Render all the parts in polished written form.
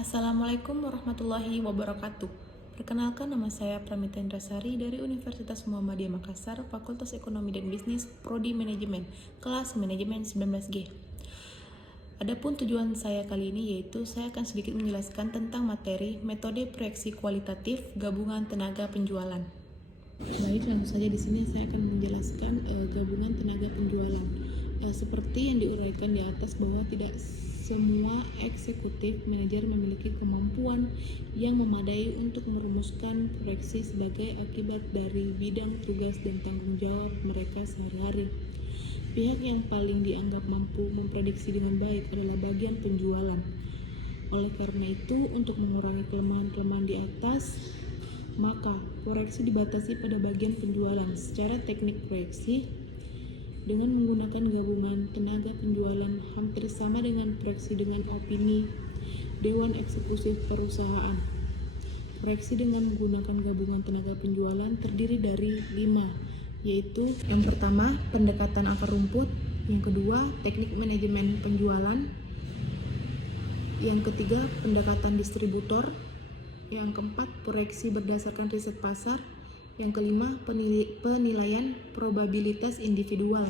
Assalamualaikum warahmatullahi wabarakatuh. Perkenalkan, nama saya Pramita Indrasari dari Universitas Muhammadiyah Makassar, Fakultas Ekonomi dan Bisnis, Prodi Manajemen, kelas Manajemen 19G. Adapun tujuan saya kali ini yaitu saya akan sedikit menjelaskan tentang materi metode proyeksi kualitatif gabungan tenaga penjualan. Baik, langsung saja di sini saya akan menjelaskan gabungan tenaga penjualan. Seperti yang diuraikan di atas bahwa tidak semua eksekutif manajer memiliki kemampuan yang memadai untuk merumuskan proyeksi sebagai akibat dari bidang tugas dan tanggung jawab mereka sehari-hari. Pihak yang paling dianggap mampu memprediksi dengan baik adalah bagian penjualan. Oleh karena itu, untuk mengurangi kelemahan-kelemahan di atas, maka proyeksi dibatasi pada bagian penjualan. Secara teknik proyeksi dengan menggunakan gabungan tenaga penjualan hampir sama dengan proyeksi dengan opini Dewan Eksekutif Perusahaan. Proyeksi dengan menggunakan gabungan tenaga penjualan terdiri dari 5, yaitu yang pertama, pendekatan akar rumput, yang kedua, teknik manajemen penjualan, yang ketiga, pendekatan distributor, yang keempat, proyeksi berdasarkan riset pasar, yang kelima, penilaian probabilitas individual.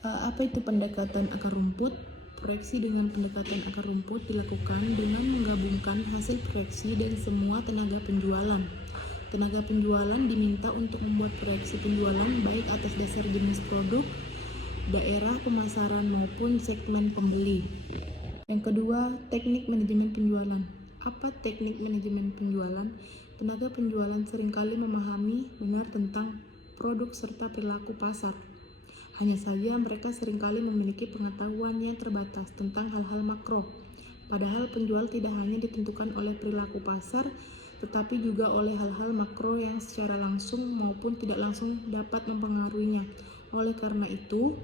Apa itu pendekatan akar rumput? Proyeksi dengan pendekatan akar rumput dilakukan dengan menggabungkan hasil proyeksi dan semua tenaga penjualan. Tenaga penjualan diminta untuk membuat proyeksi penjualan baik atas dasar jenis produk, daerah pemasaran maupun segmen pembeli. Yang kedua, teknik manajemen penjualan. Apa teknik manajemen penjualan? Tenaga penjualan seringkali memahami benar tentang produk serta perilaku pasar. Hanya saja mereka seringkali memiliki pengetahuan yang terbatas tentang hal-hal makro. Padahal penjual tidak hanya ditentukan oleh perilaku pasar, tetapi juga oleh hal-hal makro yang secara langsung maupun tidak langsung dapat mempengaruhinya. Oleh karena itu,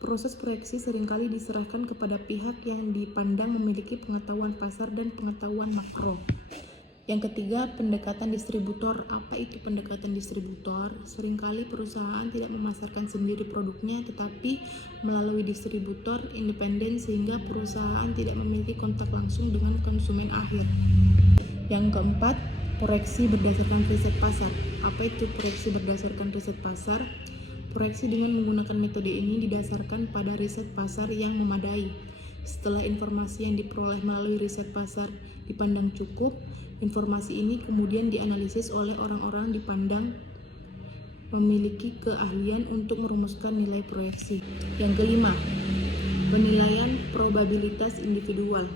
proses proyeksi seringkali diserahkan kepada pihak yang dipandang memiliki pengetahuan pasar dan pengetahuan makro. Yang ketiga, pendekatan distributor. Apa itu pendekatan distributor? Seringkali perusahaan tidak memasarkan sendiri produknya, tetapi melalui distributor independen sehingga perusahaan tidak memiliki kontak langsung dengan konsumen akhir. Yang keempat, proyeksi berdasarkan riset pasar. Apa itu proyeksi berdasarkan riset pasar? Proyeksi dengan menggunakan metode ini didasarkan pada riset pasar yang memadai. Setelah informasi yang diperoleh melalui riset pasar dipandang cukup, informasi ini kemudian dianalisis oleh orang-orang dipandang memiliki keahlian untuk merumuskan nilai proyeksi. Yang kelima, penilaian probabilitas individual.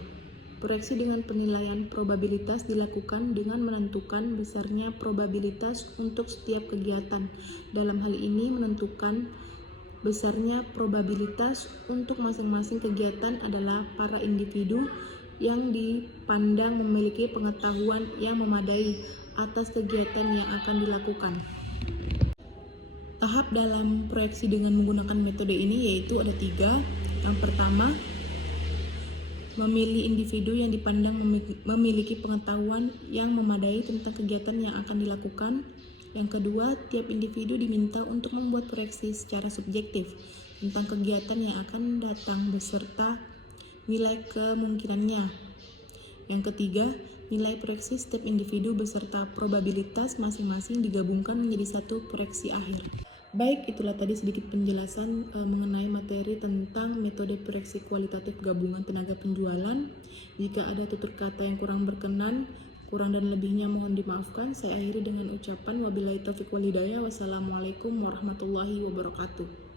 Proyeksi dengan penilaian probabilitas dilakukan dengan menentukan besarnya probabilitas untuk setiap kegiatan. Dalam hal ini menentukan besarnya probabilitas untuk masing-masing kegiatan adalah para individu yang dipandang memiliki pengetahuan yang memadai atas kegiatan yang akan dilakukan. Tahap dalam proyeksi dengan menggunakan metode ini yaitu ada 3. Yang pertama, memilih individu yang dipandang memiliki pengetahuan yang memadai tentang kegiatan yang akan dilakukan. Yang kedua, tiap individu diminta untuk membuat proyeksi secara subjektif tentang kegiatan yang akan datang beserta nilai kemungkinannya. Yang ketiga, nilai proyeksi setiap individu beserta probabilitas masing-masing digabungkan menjadi satu proyeksi akhir. Baik, itulah tadi sedikit penjelasan mengenai materi tentang metode proyeksi kualitatif gabungan tenaga penjualan. Jika ada tutur kata yang kurang berkenan, kurang dan lebihnya mohon dimaafkan. Saya akhiri dengan ucapan wabillahi taufiq wal hidayah. Wassalamualaikum warahmatullahi wabarakatuh.